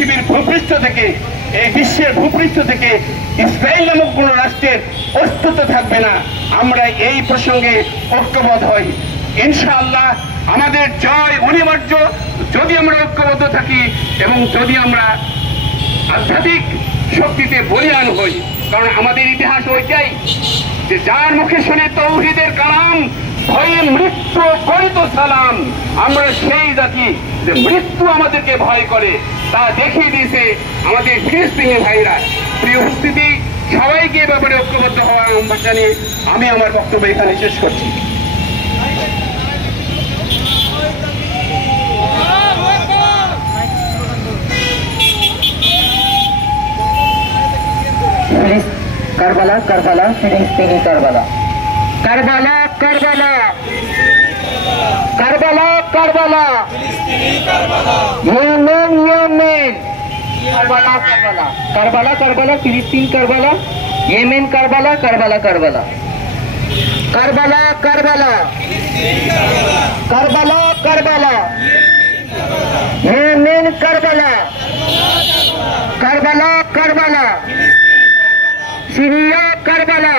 পৃথিবীর ভূপৃষ্ঠ থেকে, এই বিশ্বের ভূপৃষ্ঠ থেকে ইসরায়েল নামক কোন রাষ্ট্রের অস্তিত্ব থাকবে না। আমরা এই প্রসঙ্গে ঐক্যবদ্ধ হই। ইনশাআল্লাহ আমাদের জয় অনিবার্য, যদি আমরা ঐক্যবদ্ধ থাকি এবং যদি আমরা আধ্যাত্মিক শক্তিতে বলিয়ান হই। কারণ আমাদের ইতিহাস ওইটাই যে যার মুখে শুনে তৌহিদের কালাম, ভয়ে মৃত্যু করিত সালাম। আমরা সেই জাতি যে মৃত্যু আমাদেরকে ভয় করে, তা দেখিয়ে দিয়েছে আমাদের ফিলিস্তিনি ভাইরা। প্রিয় উপস্থিতি, সবাইকে এ ব্যাপারে ঐক্যবদ্ধ হওয়ার আহ্বান জানিয়ে আমি আমার বক্তব্য এখানে শেষ করছি। কারবালা কারবালা ফিলিস্তিনি কারবালা, কারবালা কারবালা, কারবালা কারবালা, ইয়েমেন ইয়েমেন, কারবালা কারবালা, কারবালা কারবালা ফিলিস্তিন Karbala, Yemen Karbala, Karbala Karbala, Karbala Karbala, Karbala Karbala, Yemen Karbala, Karbala Karbala, Syria Karbala,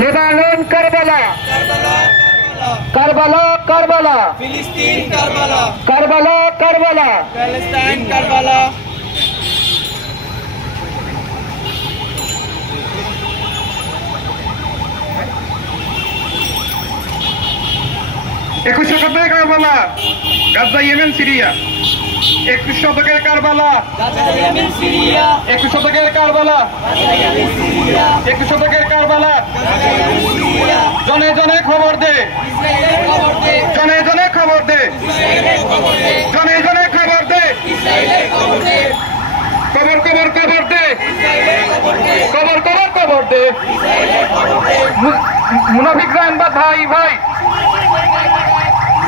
Lebanon Karbala, Karbala Karbala, ফিলিস্তিন কারবালা, কারবালা কারবালা, প্যালেস্টাইন কারবালা। একুশ শতকের কারবালা, গাজা ইয়েমেন সিরিয়া। 21 শতকের কারবালা, একুশ শতকের কারবালা, 21 শতকের কারবালা। জনে জনে খবর দে, জনে জনে খবর দে, জনে জনে খবর দে, খবর খবর খবর দে, খবর খবর খবর দে। মুনাফিক জানবাদ ভাই ভাই,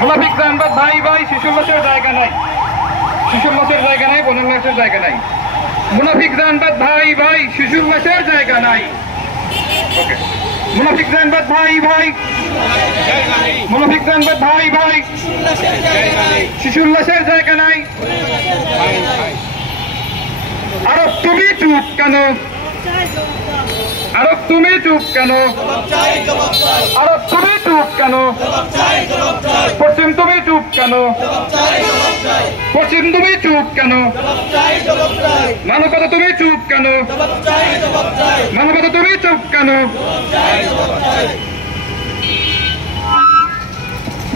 মুনাফিক জানবাদ ভাই ভাই। শিশুর লাশের জায়গা নাই, শিশুর লাশের জায়গা নাই, বনের লাশের জায়গা নাই। মুনাফিক জানবাদ ভাই ভাই, শিশুর লাশের জায়গা নাই। মুনাফিক জানবাদ ভাই ভাই, মুনাফিক জানবাদ ভাই ভাই, শিশুর লাশের জায়গা নাই। আরব তুমি চুপ কেন? আরব তুমি চুপ কেন? আরব তুমি চুপ কেন? পশ্চিম তুমি চুপ কেন? পশ্চিম তুমি চুপ কেন? মানবতা তুমি চুপ কেন? মানবতা তুমি চুপ কেন?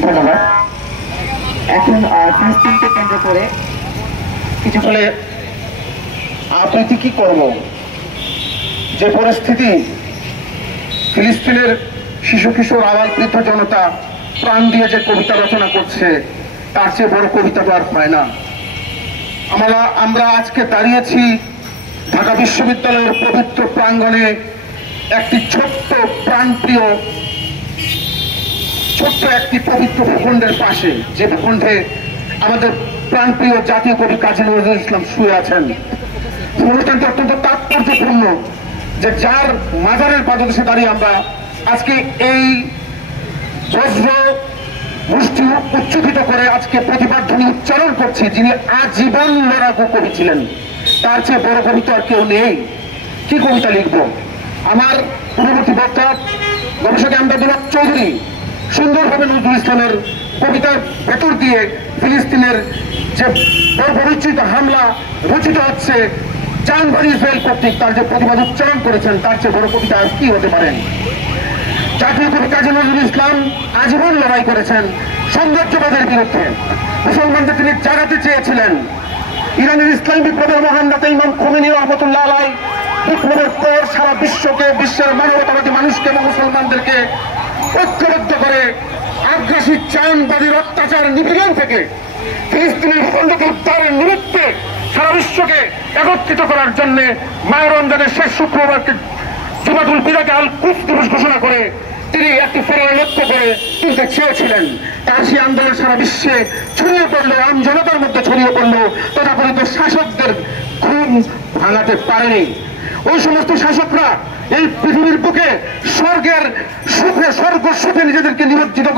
ধন্যবাদ। এখন ফিলিস্তিনকে কেন্দ্র করে কিছু বলে আপনি কি করব? যে পরিস্থিতি, ফিলিস্তিনের শিশু কিশোর আবাল বৃদ্ধ জনতা প্রাণ দিয়ে যে কবিতা রচনা করছে, তার চেয়ে বড় কবিতা তো আর হয় না। আমরা আজকে দাঁড়িয়েছি ঢাকা বিশ্ববিদ্যালয়ের পবিত্র প্রাঙ্গণে, একটি ছোট্ট প্রাণপ্রিয় ছোট্ট একটি পবিত্র ভূখণ্ডের পাশে, যে ভূখণ্ডে আমাদের প্রাণপ্রিয় জাতীয় কবি কাজী নজরুল ইসলাম শুয়ে আছেন। অনুষ্ঠানটি অত্যন্ত তাৎপর্যপূর্ণ যে যার মাজারের পাদদেশে দাঁড়িয়ে আমরা আজকে এই বজ্র মুষ্টি উচ্চকিত করে আজকে প্রতিবাদ ধ্বনি উচ্চারণ করছি, যিনি আজীবন লড়াকু কবি ছিলেন। তার চেয়ে বড় কবিতা আর কেউ নেই। কি কবিতা লিখব? আমার পূর্ববর্তী বক্তা গবেষক আমদাদুল হক চৌধুরী সুন্দরভাবে নজরুল ইসলামের কবিতার ভেতর দিয়ে ফিলিস্তিনের যে বর্বরোচিত হামলা রচিত হচ্ছে জানবাড়ি ইসরায়েল কর্তৃক, তার যে প্রতিবাদ উচ্চারণ করেছেন, তার চেয়ে বড় কবিতা আর কি হতে পারেন? জাতীয় কবি কাজী নজরুল ইসলাম আজীবন লড়াই করেছেন সৌন্দর্যবাদের বিরুদ্ধে। মুসলমানদের তিনি জাগাতে চেয়েছিলেন। ইরানের ইসলামী বিপ্লবের মহান নেতা ইমাম খোমেনি রহমতুল্লাহ আলাইহি বিপ্লবের পর সারা বিশ্বকে, বিশ্বের মানবতাবাদী মানুষকে এবং মুসলমানদেরকে ঐক্যবদ্ধ করে আগ্রাসী চাঁদবাদীর অত্যাচার নিপীড়ন থেকে ফিলিস্তিনের ভূখণ্ডকে উদ্ধারের নিমিত্তে সারা বিশ্বকে একত্রিত করার জন্য মায়ের রমজানের শেষ শুক্রবারকে জুমাতুল বিদাকে আল কুদস দিবস ঘোষণা করে তিনি একটি ফেরার লক্ষ্য করে তুলতে চেয়েছিলেন। তার সেই আন্দোলন সারা বিশ্বে ছড়িয়ে পড়লো, আম জনতার মধ্যে ছড়িয়ে পড়লো, তথাকথিত শাসকদের ঘুম ভাঙাতে পারেনি। ওই সমস্ত শাসকরা এই পৃথিবীর বুকে স্বর্গের সুখে, স্বর্গ সুখে নিজেদেরকে নিমজ্জিত